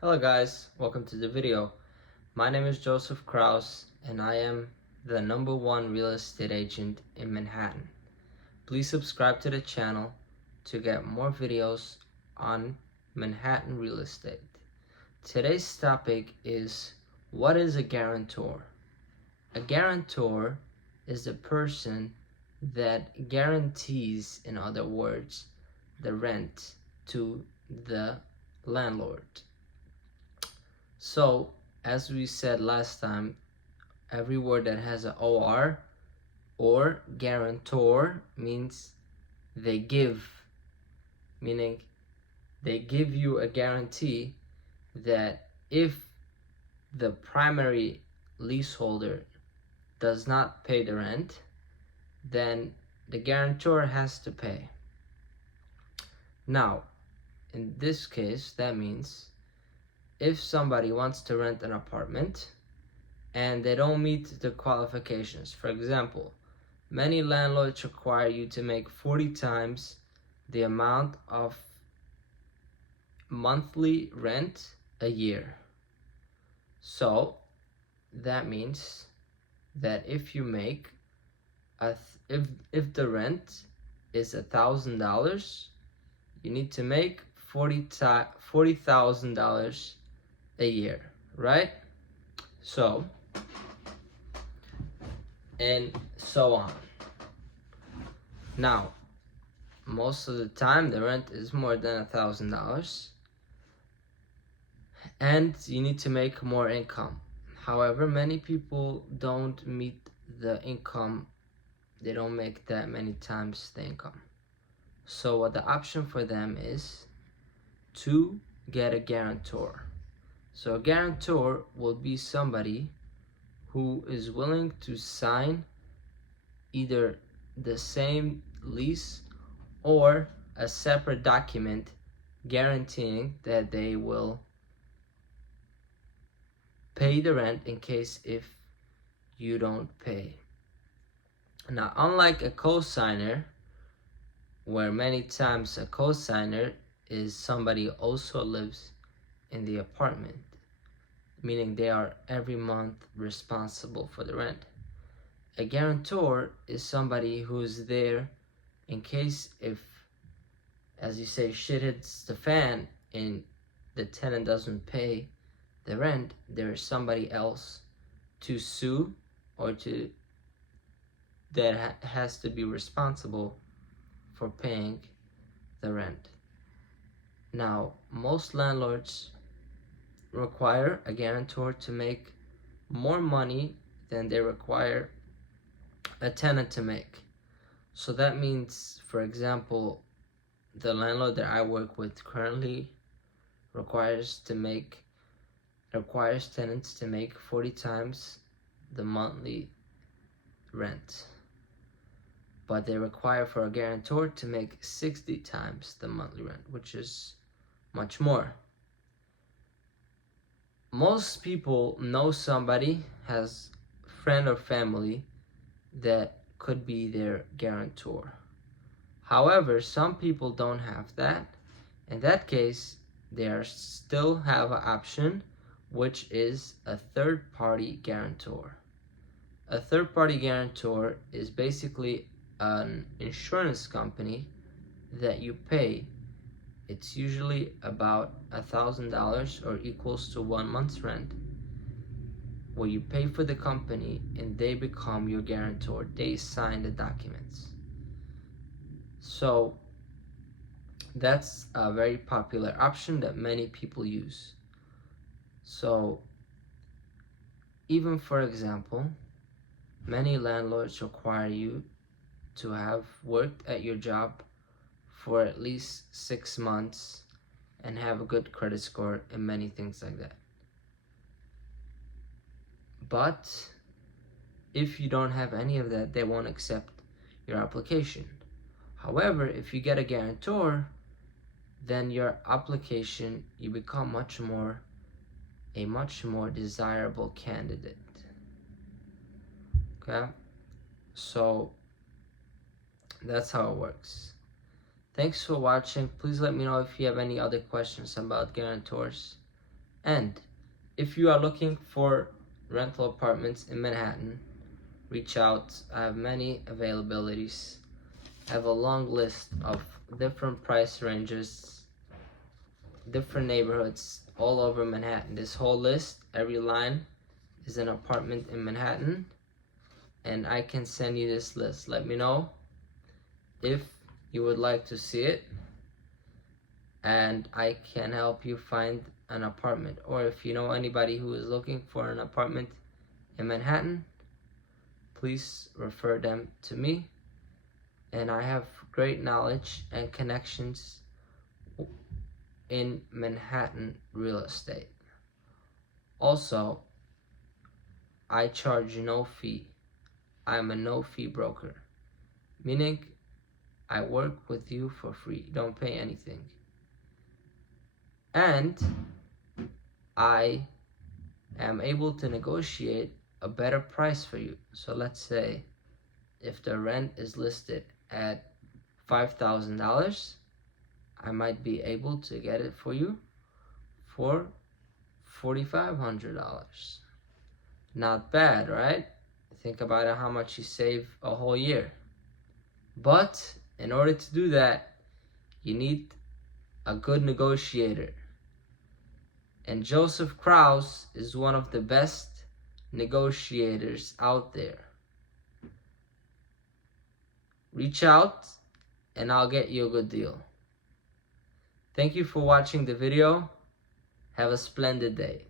Hello guys, welcome to the video. My name is Joseph Kraus and I am the #1 real estate agent in Manhattan. Please subscribe to the channel to get more videos on Manhattan real estate. Today's topic is, what is a guarantor? A guarantor is the person that guarantees, in other words, the rent to the landlord. So, as we said last time, every word that has an OR or guarantor means they give, meaning they give you a guarantee that if the primary leaseholder does not pay the rent, then the guarantor has to pay. Now, in this case, that means if somebody wants to rent an apartment and they don't meet the qualifications, for example, many landlords require you to make 40 times the amount of monthly rent a year. So that means that if you make if the rent is $1,000, you need to make $40,000 a year, right? So, and so on. Now, most of the time the rent is more than $1,000 and you need to make more income. However, many people don't meet the income, they don't make that many times the income. So what the option for them is to get a guarantor. So a guarantor will be somebody who is willing to sign either the same lease or a separate document guaranteeing that they will pay the rent in case if you don't pay. Now, unlike a co-signer, where many times a co-signer is somebody who also lives in the apartment, meaning they are every month responsible for the rent. A guarantor is somebody who's there in case if, as you say, shit hits the fan and the tenant doesn't pay the rent, there is somebody else to sue or that has to be responsible for paying the rent. Now, most landlords require a guarantor to make more money than they require a tenant to make. So that means, for example, the landlord that I work with currently requires tenants to make 40 times the monthly rent, but they require for a guarantor to make 60 times the monthly rent, which is much more. Most people know somebody, has friend or family that could be their guarantor. However, some people don't have that. In that case, they still have an option, which is a third-party guarantor. A third-party guarantor is basically an insurance company that you pay. It's usually about $1,000 or equals to 1 month's rent, where you pay for the company and they become your guarantor. They sign the documents. So that's a very popular option that many people use. So even, for example, many landlords require you to have worked at your job for at least 6 months and have a good credit score and many things like that. But if you don't have any of that, they won't accept your application. However, if you get a guarantor, then your application, you become a much more desirable candidate. Okay? So that's how it works. Thanks for watching. Please let me know if you have any other questions about guarantors. And if you are looking for rental apartments in Manhattan, reach out. I have many availabilities. I have a long list of different price ranges, different neighborhoods all over Manhattan. This whole list, every line, is an apartment in Manhattan, and I can send you this list. Let me know if you would like to see it, and I can help you find an apartment. Or if you know anybody who is looking for an apartment in Manhattan, please refer them to me. And I have great knowledge and connections in Manhattan real estate. Also, I charge no fee. I'm a no fee broker, meaning I work with you for free. You don't pay anything. And I am able to negotiate a better price for you. So let's say if the rent is listed at $5,000, I might be able to get it for you for $4,500. Not bad, right? Think about it, how much you save a whole year. But in order to do that, you need a good negotiator. And Joseph Kraus is one of the best negotiators out there. Reach out and I'll get you a good deal. Thank you for watching the video. Have a splendid day.